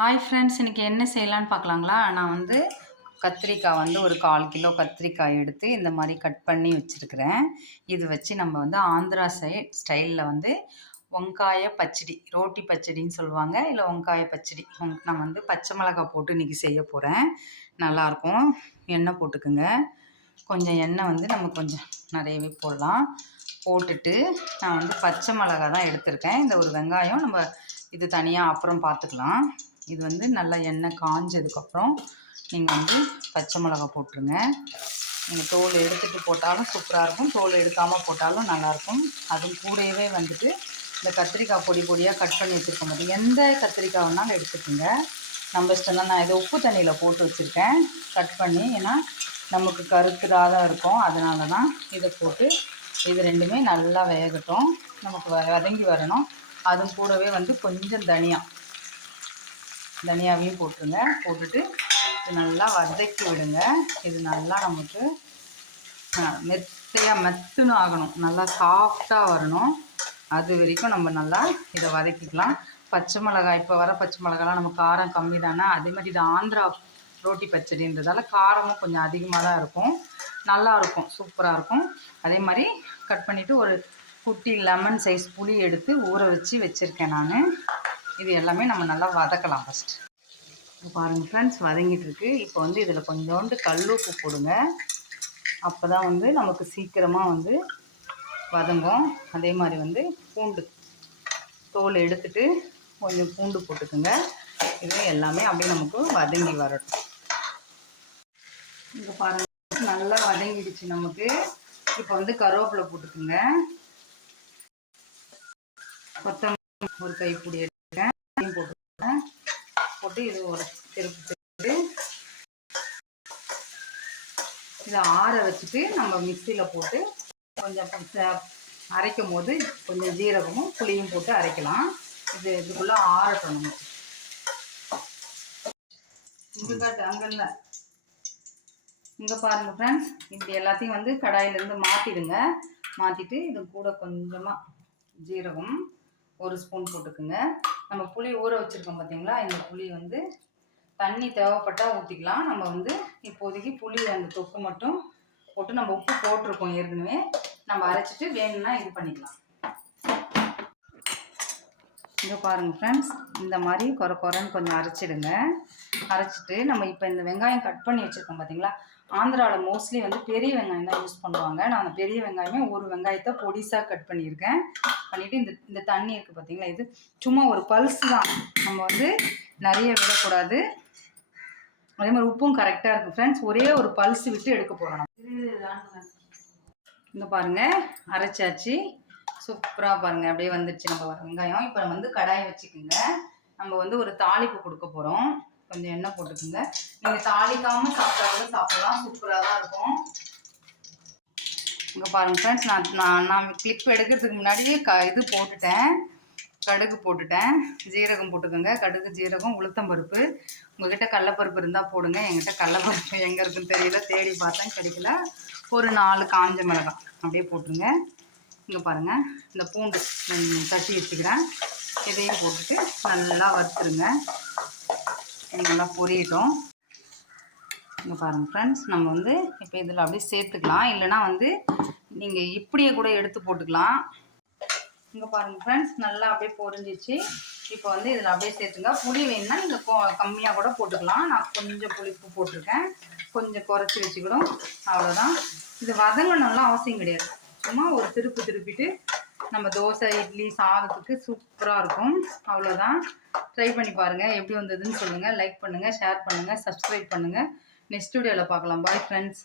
Hi friends, இன்றைக்கி என்ன செய்யலான்னு பார்க்கலாங்களா? நான் வந்து கத்திரிக்காய் வந்து ஒரு 1/4 கிலோ கத்திரிக்காய் எடுத்து இந்த மாதிரி கட் பண்ணி வச்சுருக்கிறேன். இது வச்சு நம்ம வந்து ஆந்திரா ஸ்டைலில் வந்து வெங்காய பச்சடி, ரோட்டி பச்சடின்னு சொல்லுவாங்க, இல்லை வெங்காய பச்சடி. நான் வந்து பச்சை மிளகாய் போட்டு இன்றைக்கி செய்ய போகிறேன். நல்லாயிருக்கும். எண்ணெய் போட்டுக்குங்க. கொஞ்சம் எண்ணெய் வந்து நம்ம கொஞ்சம் நிறையவே போடலாம். போட்டுட்டு நான் வந்து பச்சை மிளகாய் தான் எடுத்திருக்கேன். இந்த ஒரு வெங்காயம் நம்ம இது தனியாக அப்புறம் பார்த்துக்கலாம். இது வந்து நல்லா எண்ணெய் காஞ்சதுக்கப்புறம் நீங்கள் வந்து பச்சை மிளகா போட்டுருங்க. நீங்கள் தோல் எடுத்துகிட்டு போட்டாலும் சூப்பராக இருக்கும், தோல் எடுக்காமல் போட்டாலும் நல்லாயிருக்கும். அதுவும் கூடவே வந்துட்டு இந்த கத்திரிக்காய் பொடி பொடியாக கட் பண்ணி வச்சுருக்க மாட்டேங்க. எந்த கத்திரிக்காய் வேணாலும் எடுத்துக்கோங்க, நம்ம இஷ்டம் தான். நான் இதை உப்பு தண்ணியில் போட்டு வச்சுருக்கேன் கட் பண்ணி, ஏன்னா நமக்கு கருத்துடாக தான் இருக்கும். அதனால தான் இதை போட்டு இது ரெண்டுமே நல்லா வேகட்டும், நமக்கு வதங்கி வரணும். அதுவும் கூடவே வந்து கொஞ்சம் தனியாவையும் போட்டுருங்க. போட்டுட்டு இது நல்லா வதக்கி விடுங்க. இது நல்லா நமக்கு மெத்துன்னு ஆகணும், நல்லா சாஃப்டாக வரணும். அது வரைக்கும் நம்ம நல்லா இதை வதக்கிக்கலாம். பச்சை மிளகாய், இப்போ வர பச்சை மிளகாலாம் நம்ம காரம் கம்மி தானே, அதே மாதிரி இது ஆந்திரா ரோட்டி பச்சடின்றதால காரமும் கொஞ்சம் அதிகமாக தான் இருக்கும். நல்லாயிருக்கும், சூப்பராக இருக்கும். அதே மாதிரி கட் பண்ணிவிட்டு ஒரு குட்டி லெமன் சைஸ் புளி எடுத்து ஊற வச்சு வச்சுருக்கேன் நான். இது எல்லாமே நம்ம நல்லா வதக்கலாம். ஃபஸ்ட்டு பாருங்கள் ஃப்ரெண்ட்ஸ், வதங்கிட்டுருக்கு. இப்போ வந்து இதில் கொஞ்சோண்டு கல்லுப்பு போடுங்க. அப்போ தான் வந்து நமக்கு சீக்கிரமாக வந்து வதங்கும். அதே மாதிரி வந்து பூண்டு தோல் எடுத்துட்டு கொஞ்சம் பூண்டு போட்டுக்குங்க. இது எல்லாமே அப்படியே நமக்கு வதங்கி வரட்டும். இங்கே பாருங்கள், நல்லா வதங்கிடுச்சு நமக்கு. இப்போ வந்து கருவேப்பிலை போட்டுக்குங்க. கொத்தமல்லி ஒரு கைப்பிடி எடுத்துக்கேன், போட்டுக்கேன். போட்டு இது ஒரு திருப்பி இதை ஆற வச்சுட்டு நம்ம மிக்சியில் போட்டு கொஞ்சம் அரைக்கும் போது கொஞ்சம் ஜீரகமும் புளியும் போட்டு அரைக்கலாம். இதுக்குள்ளே ஆறட்டும். நமக்கு இங்கே காட்டு, அங்கே இல்லை, இங்கே பாருங்கள் ஃப்ரெண்ட்ஸ். இப்படி எல்லாத்தையும் வந்து கடாயிலேருந்து மாற்றிடுங்க. மாற்றிட்டு இது கூட கொஞ்சமாக ஜீரகம் ஒரு ஸ்பூன் போட்டுக்குங்க. நம்ம புளி ஊற வச்சுருக்கோம் பார்த்தீங்களா, இந்த புளி வந்து தண்ணி தேவைப்பட்டால் ஊற்றிக்கலாம். நம்ம வந்து இப்போதைக்கு புளி அந்த தொக்கு மட்டும் போட்டு, நம்ம உப்பு போட்டிருக்கோம் ஏற்கனவே, நம்ம அரைச்சிட்டு வேணும்னா இது பண்ணிக்கலாம். இங்கே பாருங்கள் ஃப்ரெண்ட்ஸ், இந்த மாதிரி குறைன்னு கொஞ்சம் அரைச்சிடுங்க. அரைச்சிட்டு நம்ம இப்போ இந்த வெங்காயம் கட் பண்ணி வச்சுருக்கோம் பார்த்தீங்களா, ஆந்திராவில் மோஸ்ட்லி வந்து பெரிய வெங்காயம் தான் யூஸ் பண்ணுவாங்க. நான் அந்த பெரிய வெங்காயமே ஒரு வெங்காயத்தை பொடிசாக கட் பண்ணியிருக்கேன். பண்ணிவிட்டு இந்த தண்ணி இருக்குது பார்த்தீங்களா, இது சும்மா ஒரு பல்ஸ் தான், நம்ம வந்து நிறைய விடக்கூடாது. அதே மாதிரி உப்பும் கரெக்டாக இருக்குது ஃப்ரெண்ட்ஸ். ஒரே ஒரு பல்ஸ் விட்டு எடுக்க போகிறோம். இங்கே பாருங்கள், அரைச்சாச்சு. சூப்பராக பாருங்கள், அப்படியே வந்துடுச்சு நம்ம வெங்காயம். இப்போ வந்து கடாயை வச்சுக்கோங்க. நம்ம வந்து ஒரு தாளிப்பு கொடுக்க போகிறோம். கொஞ்சம் எண்ணெய் போட்டுக்கோங்க. நீங்கள் தாளிக்காமல் சாப்பிட்டாலும் சாப்பிடலாம், சூப்பராக தான் இருக்கும். இங்கே பாருங்கள் ஃப்ரெண்ட்ஸ், நான் கிளிப் எடுக்கிறதுக்கு முன்னாடியே இது போட்டுட்டேன், கடுகு போட்டுட்டேன். ஜீரகம் போட்டுக்கோங்க. கடுகு, ஜீரகம், உளுத்தம்பருப்பு. உங்கள்கிட்ட கடலப்பருப்பு இருந்தால் போடுங்க. என்கிட்ட கடலப்பருப்பு எங்கே இருக்குன்னு தெரியல, தேடி பார்த்தேன் கிடைக்கல. ஒரு 4 காஞ்ச மிளகாய் அப்படியே போட்டுருங்க. இங்கே பாருங்கள், இந்த பூண்டு தட்டி வச்சுக்கிறேன். இதையும் போட்டுட்டு நல்லா வறுத்துருங்க. நல்லா பொரியட்டும். இங்கே பாருங்கள் ஃப்ரெண்ட்ஸ், நம்ம வந்து இப்போ இதில் அப்படியே சேர்த்துக்கலாம், இல்லைனா வந்து நீங்கள் இப்படியே கூட எடுத்து போட்டுக்கலாம். இங்கே பாருங்கள் ஃப்ரெண்ட்ஸ், நல்லா அப்படியே பொரிஞ்சிச்சு. இப்போ வந்து இதில் அப்படியே சேர்த்துங்க. புளி வேணும்னா நீங்கள் கம்மியாக கூட போட்டுக்கலாம். நான் கொஞ்சம் புளிப்பு போட்டிருக்கேன், கொஞ்சம் குறைச்சி வச்சுக்கிடும், அவ்வளோதான். இது வதங்கணும்லாம் அவசியம் கிடையாது, சும்மா ஒரு திருப்பிட்டு நம்ம தோசை, இட்லி, சாதத்துக்கு சூப்பராக இருக்கும். அவ்வளோதான். ட்ரை பண்ணி பாருங்கள், எப்படி வந்ததுன்னு சொல்லுங்கள். லைக் பண்ணுங்கள், ஷேர் பண்ணுங்கள், சப்ஸ்கிரைப் பண்ணுங்கள். நெக்ஸ்ட் வீடியோவில் பார்க்கலாம். Bye friends.